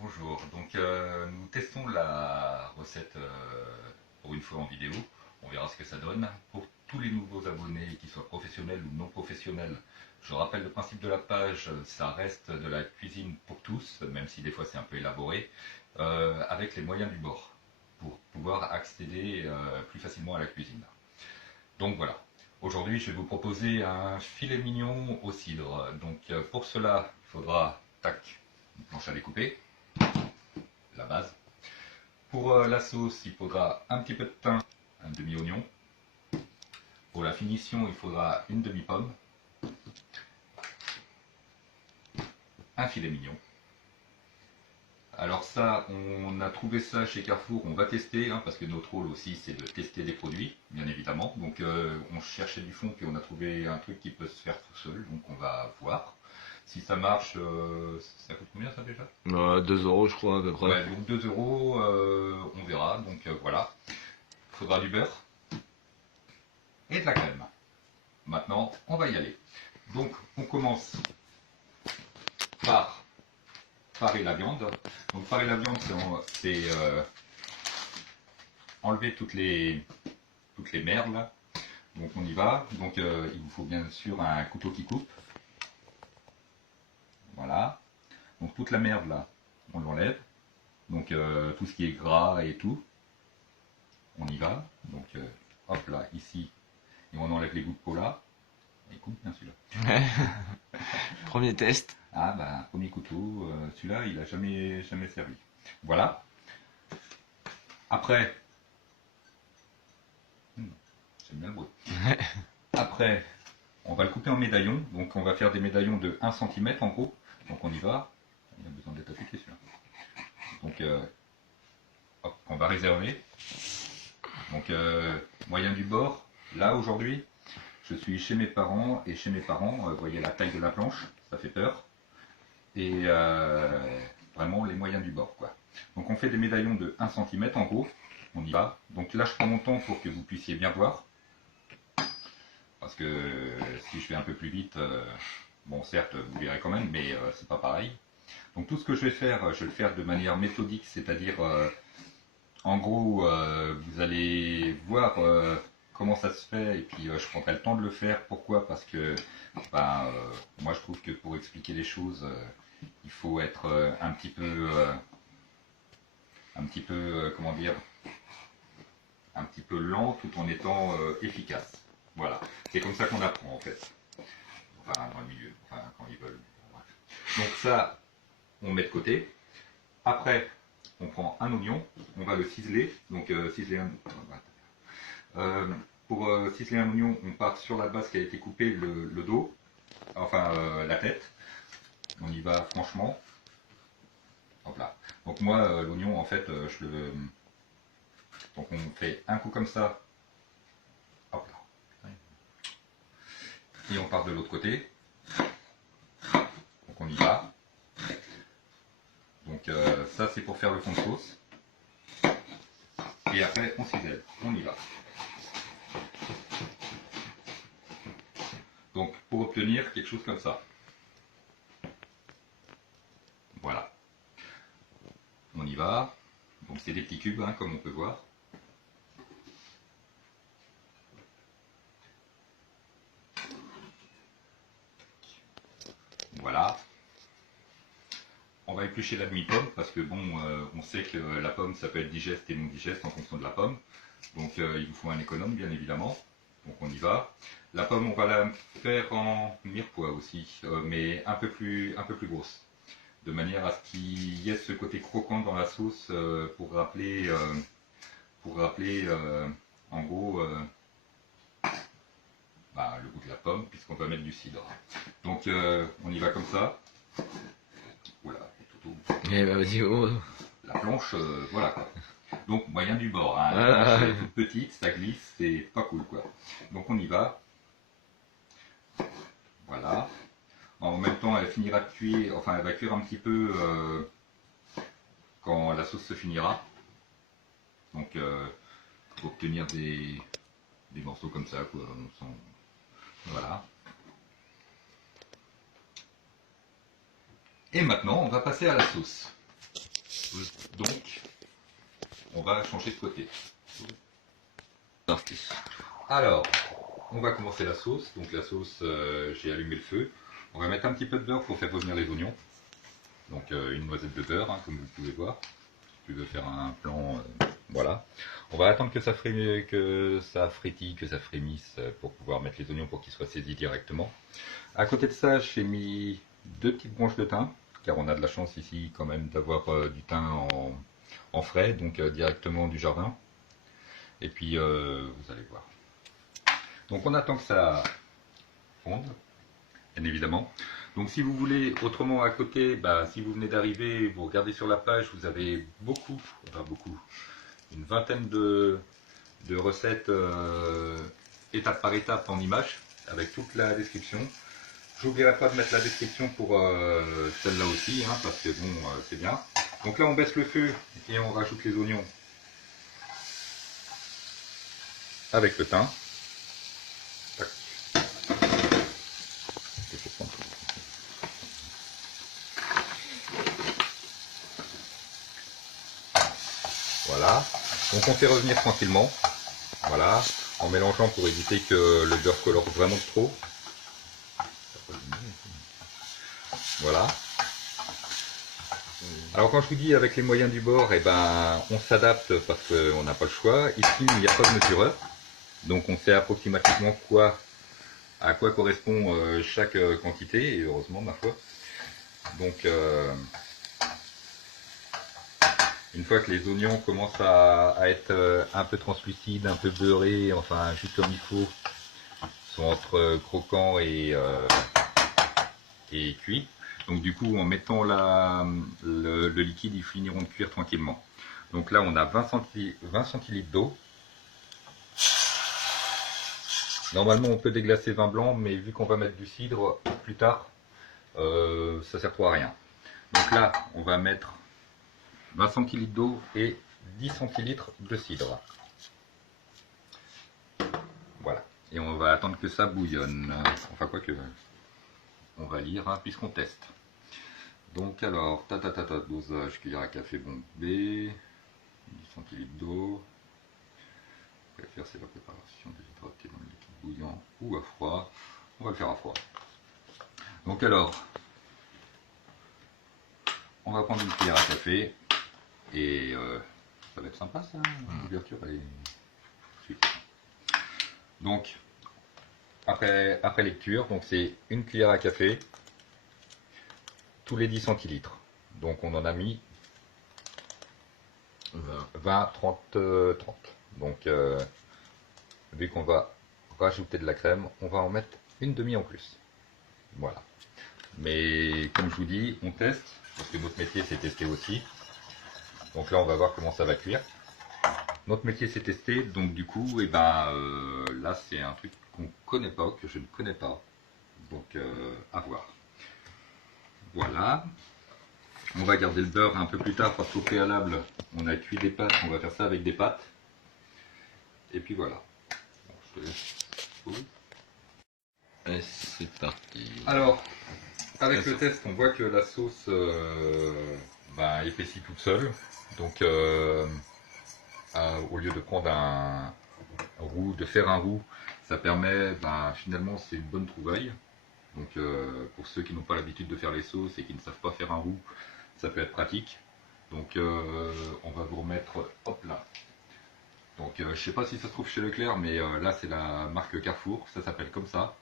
Bonjour, donc nous testons la recette pour une fois en vidéo, on verra ce que ça donne. Pour tous les nouveaux abonnés, qu'ils soient professionnels ou non professionnels, je rappelle le principe de la page, ça reste de la cuisine pour tous, même si des fois c'est un peu élaboré, avec les moyens du bord, pour pouvoir accéder plus facilement à la cuisine. Donc voilà, aujourd'hui je vais vous proposer un filet mignon au cidre. Donc pour cela, il faudra, tac, une planche à découper, la base. Pour la sauce, il faudra un petit peu de thym, un demi-oignon. Pour la finition, il faudra une demi-pomme, un filet mignon. Alors ça, on a trouvé ça chez Carrefour, on va tester, parce que notre rôle aussi c'est de tester des produits, bien évidemment. Donc on cherchait du fond, puis on a trouvé un truc qui peut se faire tout seul, donc on va voir. Si ça marche, ça coûte combien ça déjà? 2 euros je crois à peu près. Ouais, donc 2 euros, on verra, donc voilà. Il faudra du beurre et de la crème. Maintenant, on va y aller. Donc, on commence par parer la viande. Donc, parer la viande, c'est enlever toutes les merdes. Donc, on y va. Donc, il vous faut bien sûr un couteau qui coupe. Voilà. Donc, toute la merde là, on l'enlève. Donc, tout ce qui est gras et tout, on y va. Donc, hop là, ici, et on enlève les bouts de peau là. Il coupe bien celui-là. Premier test. Ah bah premier couteau, celui-là il a jamais servi. Voilà. Après, j'aime bien le bruit. Après, on va le couper en médaillons. Donc on va faire des médaillons de 1 cm en gros. Donc on y va. Il a besoin d'être affûté celui-là. Donc hop, on va réserver. Donc moyen du bord. Là aujourd'hui, je suis chez mes parents et chez mes parents, vous voyez la taille de la planche, ça fait peur. Et vraiment les moyens du bord quoi. Donc on fait des médaillons de 1 cm en gros, on y va. Donc là je prends mon temps pour que vous puissiez bien voir, parce que si je fais un peu plus vite, bon certes vous verrez quand même, mais c'est pas pareil. Donc tout ce que je vais faire, je vais le faire de manière méthodique, c'est-à-dire en gros vous allez voir comment ça se fait, et puis je prendrai le temps de le faire. Pourquoi? Parce que moi je trouve que pour expliquer les choses, il faut être un petit peu, comment dire, un petit peu lent tout en étant efficace. Voilà, c'est comme ça qu'on apprend en fait. Enfin, dans le milieu, enfin, quand ils veulent. Bref. Donc ça, on met de côté. Après, on prend un oignon, on va le ciseler. Donc ciseler un... pour ciseler un oignon, on part sur la base qui a été coupée, le dos, enfin la tête. On y va franchement. Hop là. Donc moi, l'oignon, en fait, je le... Donc on fait un coup comme ça. Hop là. Et on part de l'autre côté. Donc on y va. Donc ça, c'est pour faire le fond de sauce. Et après, on cisèle. On y va. Donc pour obtenir quelque chose comme ça. Voilà. On y va. Donc c'est des petits cubes, comme on peut voir. Voilà. On va éplucher la demi-pomme parce que bon, on sait que la pomme ça peut être digeste et non digeste en fonction de la pomme. Donc il vous faut un économe bien évidemment. Donc on y va. La pomme on va la faire en mirepoix aussi, mais un peu plus grosse. De manière à ce qu'il y ait ce côté croquant dans la sauce pour rappeler en gros le goût de la pomme puisqu'on va mettre du cidre. Donc on y va comme ça. Voilà, tout au... Eh bah vas-y, oh. La planche, voilà quoi. Donc moyen du bord, la Ah, planche est toute petite, ça glisse, c'est pas cool quoi. Donc on y va. Voilà. En même temps, elle finira de cuire, enfin elle va cuire un petit peu quand la sauce se finira. Donc pour obtenir des morceaux comme ça quoi. Voilà. Et maintenant, on va passer à la sauce. Donc, on va changer de côté. Parti. Alors, on va commencer la sauce. Donc la sauce, j'ai allumé le feu. On va mettre un petit peu de beurre pour faire revenir les oignons. Donc une noisette de beurre, hein, comme vous pouvez voir. Si tu veux faire un plan, voilà. On va attendre que ça frétille, que ça frémisse pour pouvoir mettre les oignons pour qu'ils soient saisis directement. À côté de ça, j'ai mis 2 petites branches de thym, car on a de la chance ici quand même d'avoir du thym en frais, donc directement du jardin. Et puis vous allez voir. Donc on attend que ça fonde, bien évidemment. Donc si vous voulez, autrement à côté, bah, si vous venez d'arriver, vous regardez sur la page, vous avez beaucoup, une vingtaine de recettes étape par étape en images, avec toute la description. J'oublierai pas de mettre la description pour celle-là aussi, hein, parce que bon, c'est bien. Donc là on baisse le feu et on rajoute les oignons avec le thym. Voilà, donc on fait revenir tranquillement, voilà, en mélangeant pour éviter que le beurre colore vraiment trop. Voilà. Alors quand je vous dis avec les moyens du bord, eh ben, on s'adapte parce qu'on n'a pas le choix. Ici, il n'y a pas de mesureur, donc on sait approximativement à quoi correspond chaque quantité, et heureusement ma foi. Donc une fois que les oignons commencent à être un peu translucides, un peu beurrés, enfin juste comme il faut, sont entre croquants et cuits. Donc du coup, en mettant le liquide, ils finiront de cuire tranquillement. Donc là, on a 20 centilitres d'eau. Normalement, on peut déglacer vin blanc, mais vu qu'on va mettre du cidre plus tard, ça sert trop à rien. Donc là, on va mettre 20 centilitres d'eau et 10 centilitres de cidre. Voilà. Et on va attendre que ça bouillonne. Enfin, quoi que... on va lire, hein, puisqu'on teste. Donc alors, dosage, cuillère à café bombé, 10 centilitres d'eau. Ce qu'on va faire, c'est la préparation déshydraté dans le liquide bouillant ou à froid. On va le faire à froid. Donc alors, on va prendre une cuillère à café et ça va être sympa ça, l'ouverture elle est super. Donc, après lecture, donc c'est une cuillère à café tous les 10 centilitres. Donc on en a mis 20, 30, 30. Donc vu qu'on va rajouter de la crème, on va en mettre une demi en plus. Voilà. Mais comme je vous dis, on teste, parce que notre métier c'est tester aussi. Donc là on va voir comment ça va cuire. Notre métier c'est tester, donc du coup, et ben là c'est un truc qu'on connaît pas, que je ne connais pas. Donc à voir. Voilà. On va garder le beurre un peu plus tard parce qu'au préalable, on a cuit des pâtes, on va faire ça avec des pâtes. Et puis voilà. Bon, je te laisse. Et c'est parti. Alors, avec le test, on voit que la sauce épaissit toute seule. Donc, au lieu de prendre un roux, de faire un roux, ça permet, finalement, c'est une bonne trouvaille. Donc, pour ceux qui n'ont pas l'habitude de faire les sauces et qui ne savent pas faire un roux, ça peut être pratique. Donc on va vous remettre, hop là. Donc je sais pas si ça se trouve chez Leclerc, mais là c'est la marque Carrefour, ça s'appelle comme ça.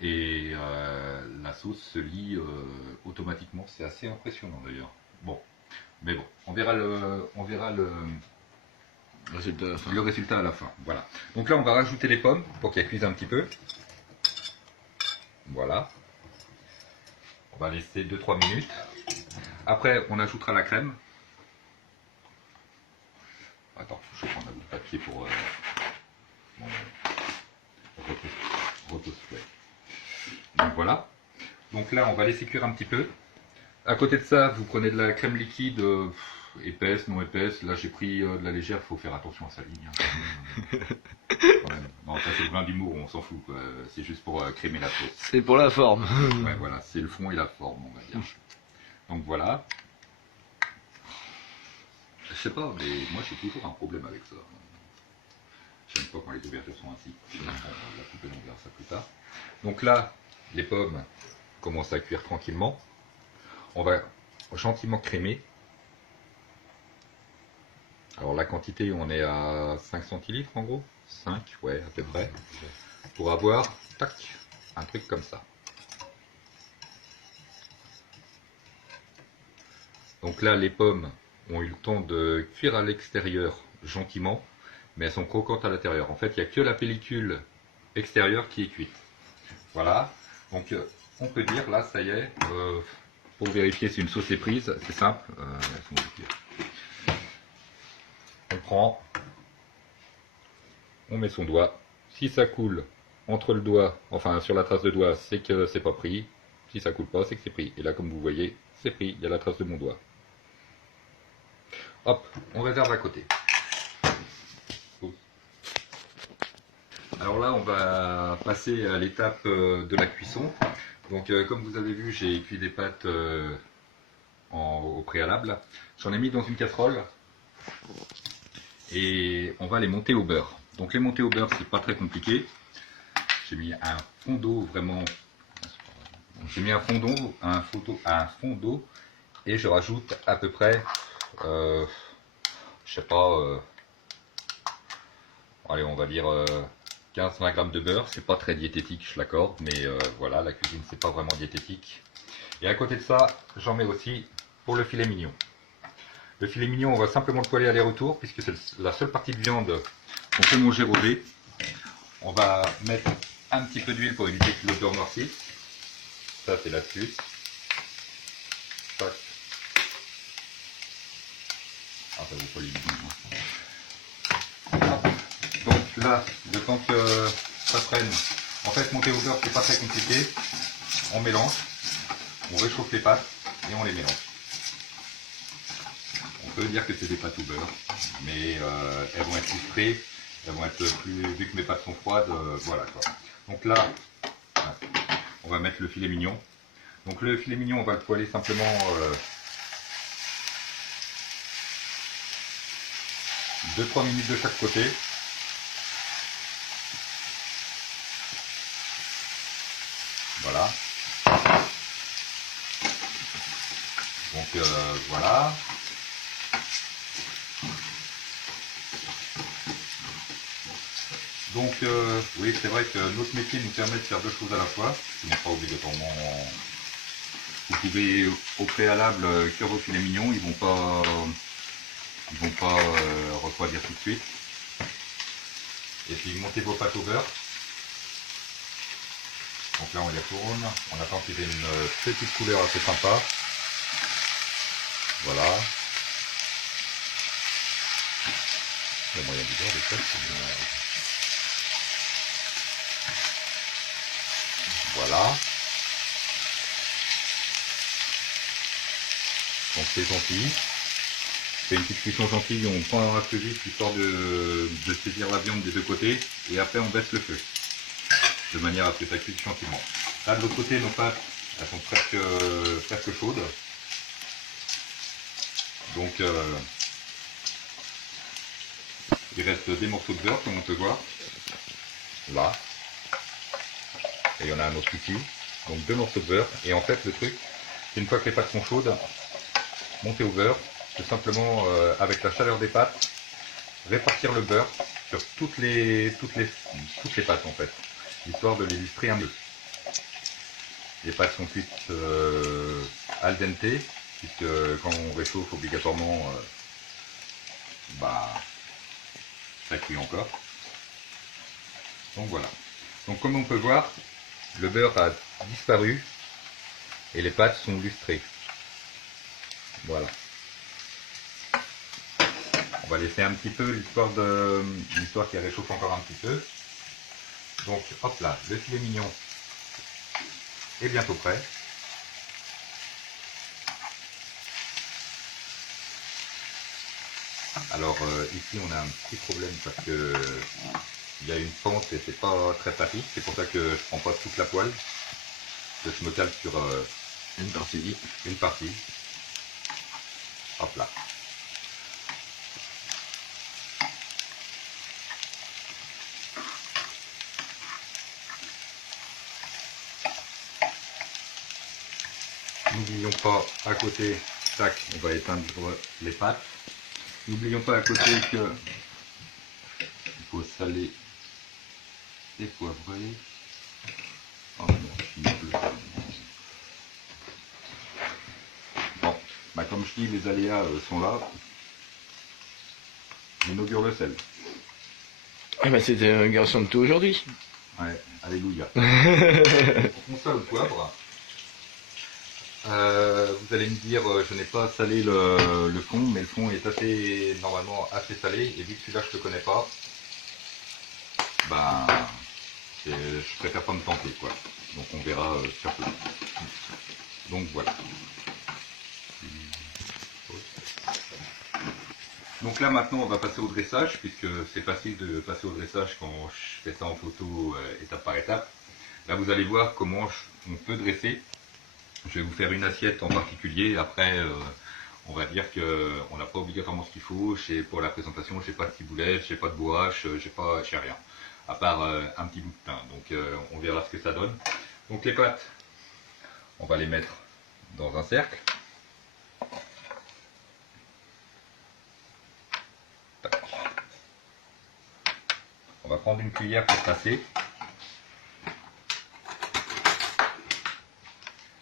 Et la sauce se lie automatiquement, c'est assez impressionnant d'ailleurs. Bon, mais bon, on verra le résultat à la fin. Voilà. Donc là on va rajouter les pommes pour qu'elles cuisent un petit peu. Voilà. On va laisser 2-3 minutes. Après, on ajoutera la crème. Attends, je vais prendre un bout de papier pour mon repose-play. Donc voilà. Donc là, on va laisser cuire un petit peu. À côté de ça, vous prenez de la crème liquide épaisse, non épaisse. Là, j'ai pris de la légère. Il faut faire attention à sa ligne. Hein, quand même. Non, ça c'est le vin d'humour, on s'en fout. C'est juste pour crémer la sauce. C'est pour la forme. Ouais, voilà, c'est le fond et la forme, on va dire. Donc voilà. sais pas, mais moi j'ai toujours un problème avec ça. J'aime pas quand les ouvertures sont ainsi. On va la couper, on verra ça plus tard. Donc là, les pommes commencent à cuire tranquillement. On va gentiment crémer. Alors la quantité, on est à 5 centilitres en gros. 5, ouais, à peu près. Pour avoir, tac, un truc comme ça. Donc là, les pommes ont eu le temps de cuire à l'extérieur gentiment, mais elles sont croquantes à l'intérieur. En fait, il n'y a que la pellicule extérieure qui est cuite. Voilà. Donc on peut dire, là, ça y est, pour vérifier si une sauce est prise, c'est simple. On prend, on met son doigt. Si ça coule entre le doigt, enfin sur la trace de doigt, c'est que c'est pas pris. Si ça coule pas, c'est que c'est pris. Et là, comme vous voyez, c'est pris. Il y a la trace de mon doigt. Hop, on réserve à côté. Alors là, on va passer à l'étape de la cuisson. Donc, comme vous avez vu, j'ai cuit des pâtes au préalable. J'en ai mis dans une casserole et on va les monter au beurre. Donc, les monter au beurre, c'est pas très compliqué. J'ai mis un fond d'eau vraiment. J'ai mis un fond d'eau et je rajoute à peu près, je sais pas, allez, on va dire 15-20 grammes de beurre. C'est pas très diététique, je l'accorde, mais voilà, la cuisine c'est pas vraiment diététique. Et à côté de ça, j'en mets aussi pour le filet mignon. Le filet mignon, on va simplement le poêler aller-retour puisque c'est la seule partie de viande qu'on peut manger rôdée. On va mettre un petit peu d'huile pour éviter que le beurre noircisse. Ça, c'est l'astuce. Tac. Ah, ça vous polie. Donc là, le temps que ça prenne, en fait, monter au beurre, c'est pas très compliqué. On mélange, on réchauffe les pâtes et on les mélange. On peut dire que c'est des pâtes au beurre, mais elles vont être lustrées, elles vont être plus, vu que mes pâtes sont froides, voilà quoi. Donc là, on va mettre le filet mignon. Donc le filet mignon, on va le poêler simplement 2-3 minutes de chaque côté. Voilà. Donc voilà. Donc oui, c'est vrai que notre métier nous permet de faire deux choses à la fois. Ce n'est pas obligatoirement. Vous pouvez au préalable cuire vos filets mignons, ils vont pas refroidir tout de suite. Et puis montez vos pâtes au beurre. Donc là on les tourne, on attend qu'ils aient une petite couleur assez sympa. Voilà. Le moyen du beurre, des fois, voilà. Donc c'est gentil. C'est une petite cuisson gentille, on prend un peu vite histoire de saisir la viande des deux côtés et après on baisse le feu de manière à ce que ça cuise gentiment. Là de l'autre côté nos pâtes elles sont presque chaudes. Donc il reste des morceaux de beurre comme on peut voir. Là. Et il y en a un autre ici. Donc 2 morceaux de beurre. Et en fait le truc, c'est une fois que les pâtes sont chaudes, monter au beurre, c'est simplement avec la chaleur des pâtes, répartir le beurre sur toutes les pâtes en fait, histoire de les lustrer un peu. Les pâtes sont cuites al dente, puisque quand on réchauffe obligatoirement, ça cuit encore. Donc voilà. Donc comme on peut voir, le beurre a disparu et les pâtes sont lustrées. Voilà. On va laisser un petit peu l'histoire qui réchauffe encore un petit peu. Donc hop là, le filet mignon est bientôt prêt. Alors ici on a un petit problème parce que il y a une pente et c'est pas très pratique. C'est pour ça que je prends pas toute la poêle. Que je me cale sur une partie. Hop là. n'oublions pas à côté, tac, on va éteindre les pâtes. N'oublions pas à côté que il faut saler et poivrer. Oh non, bon, bah comme je dis, les aléas sont là. J'inaugure le sel. Ah bah c'était un garçon de tout aujourd'hui. Ouais, alléluia. On sale le poivre. Vous allez me dire, je n'ai pas salé le fond, mais le fond est assez, normalement assez salé, et vu que celui-là je ne le connais pas, ben, je préfère pas me tenter, quoi. Donc on verra sur peu. Donc voilà. Donc là maintenant on va passer au dressage, puisque c'est facile de passer au dressage quand je fais ça en photo étape par étape. Là vous allez voir comment on peut dresser. Je vais vous faire une assiette en particulier. Après, on va dire qu'on n'a pas obligatoirement ce qu'il faut. Pour la présentation, j'ai pas de ciboulette, j'ai pas de bourrache, j'ai rien. À part un petit bout de pain. Donc on verra ce que ça donne. Donc les pâtes, on va les mettre dans un cercle. Tac. On va prendre une cuillère pour passer.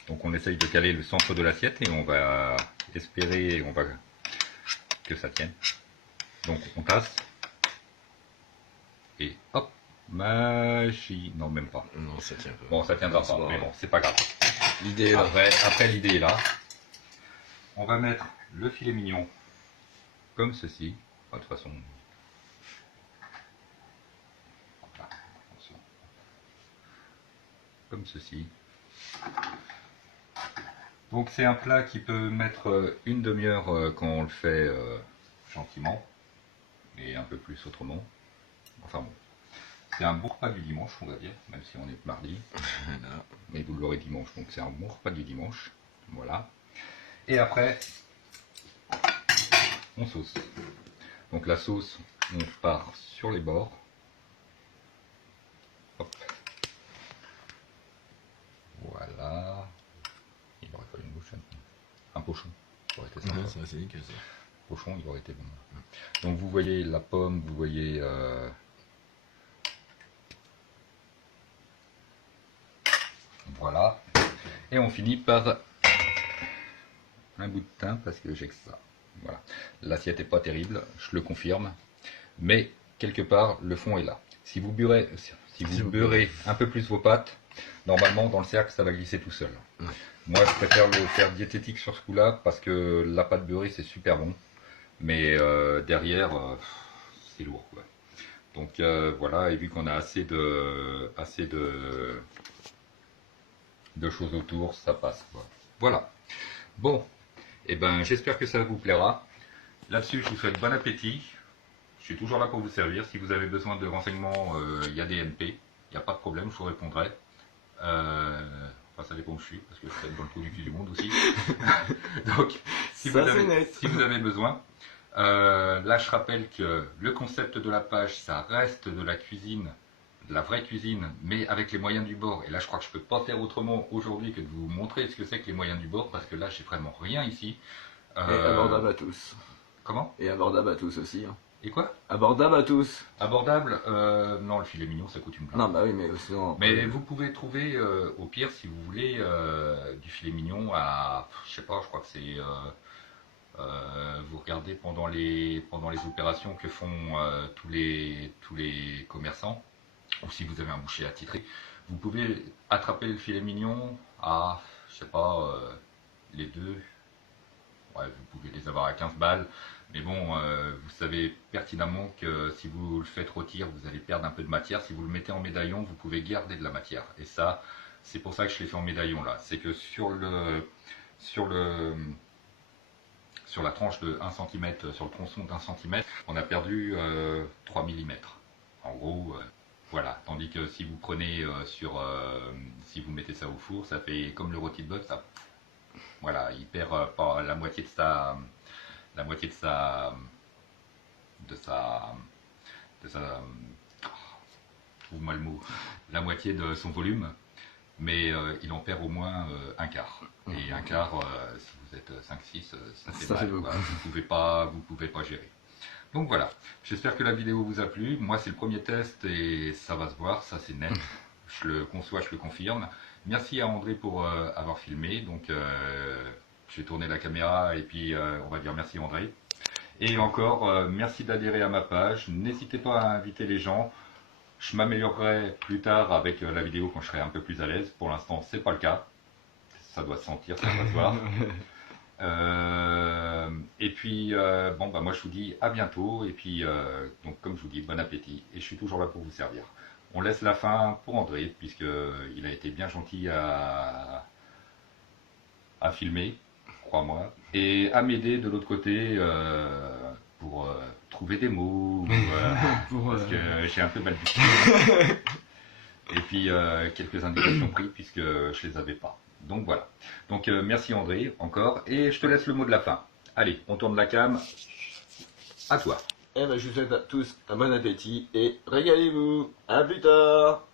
Donc on essaye de caler le centre de l'assiette et on va espérer que ça tienne. Donc on tasse et hop, magie, non même pas. Non, ça tient pas. Bon, ça tiendra pas, mais bon, c'est pas grave. L'idée est là. Après l'idée est là. On va mettre le filet mignon comme ceci. Enfin, de toute façon, voilà, comme ceci. Donc c'est un plat qui peut mettre une demi-heure quand on le fait gentiment, et un peu plus autrement. Enfin bon, c'est un bon repas du dimanche, on va dire, même si on est mardi. Mais vous l'aurez dimanche, donc c'est un bon repas du dimanche. Voilà. Et après, on sauce. Donc la sauce, on part sur les bords. Hop. Voilà. Il aurait fallu une bouche, un pochon. Ça aurait été sympa. Ouais, c'est nickel ça. Pochon, il aurait été bon. Donc vous voyez la pomme, vous voyez voilà. Et on finit par un bout de thym parce que j'ai que ça. Voilà. L'assiette n'est pas terrible, je le confirme. Mais quelque part, le fond est là. Si vous beurrez un peu plus vos pâtes, normalement dans le cercle, ça va glisser tout seul. Ouais. Moi, je préfère le faire diététique sur ce coup-là parce que la pâte beurrée, c'est super bon. Mais derrière, c'est lourd, quoi. Donc voilà, et vu qu'on a assez de choses autour, ça passe, quoi. Voilà. Bon, et ben j'espère que ça vous plaira. Là-dessus, je vous souhaite bon appétit. Je suis toujours là pour vous servir. Si vous avez besoin de renseignements, il y a des MP. Il n'y a pas de problème, je vous répondrai. Enfin, ça dépend où je suis, parce que je suis dans le trou du cul du monde aussi. Donc, si vous avez besoin. Là, je rappelle que le concept de la page, ça reste de la cuisine, de la vraie cuisine, mais avec les moyens du bord. Et là, je crois que je peux pas faire autrement aujourd'hui que de vous montrer ce que c'est que les moyens du bord, parce que là, j'ai vraiment rien ici. Et abordable à tous. Comment? Et abordable à tous aussi. Hein. Et quoi? Abordable à tous. Abordable? Non, le filet mignon, ça coûte une blinde. Non, bah oui, mais sinon. Mais vous pouvez trouver, au pire, si vous voulez, du filet mignon à, je sais pas, je crois que c'est... vous regardez pendant les opérations que font tous les commerçants, ou si vous avez un boucher attitré, vous pouvez attraper le filet mignon à, je sais pas, les deux, ouais, vous pouvez les avoir à 15 balles, mais bon, vous savez pertinemment que si vous le faites rôtir, vous allez perdre un peu de matière. Si vous le mettez en médaillon, vous pouvez garder de la matière, et ça, c'est pour ça que je l'ai fait en médaillon là, c'est que sur la tranche de 1 cm, sur le tronçon d'1 cm, on a perdu 3 mm. En gros, voilà. Tandis que si vous prenez si vous mettez ça au four, ça fait comme le rôti de bœuf, ça, voilà, il perd pas la moitié de sa, trouve-moi le mot, la moitié de son volume. mais il en perd au moins un quart. Et un quart, si vous êtes 5-6, ça fait mal. beaucoup. Quoi. Vous pouvez pas gérer. Donc voilà, j'espère que la vidéo vous a plu. Moi, c'est le premier test et ça va se voir, ça c'est net. Je le conçois, je le confirme. Merci à André pour avoir filmé. Donc, je vais tourner la caméra et puis on va dire merci André. Et encore, merci d'adhérer à ma page. N'hésitez pas à inviter les gens. Je m'améliorerai plus tard avec la vidéo quand je serai un peu plus à l'aise. Pour l'instant, c'est pas le cas. Ça doit se sentir, ça doit se voir. Et puis, bon, bah, moi je vous dis à bientôt. Et puis, donc, comme je vous dis, bon appétit. Et je suis toujours là pour vous servir. On laisse la fin pour André, puisqu'il a été bien gentil à filmer, crois-moi, et à m'aider de l'autre côté pour trouver des mots, parce que j'ai un peu balbutié. Et puis quelques indications prises, puisque je les avais pas. Donc voilà. Donc merci André, encore, et je te laisse le mot de la fin. Allez, on tourne la cam. À toi. Eh ben, je vous souhaite à tous un bon appétit et régalez-vous. À plus tard.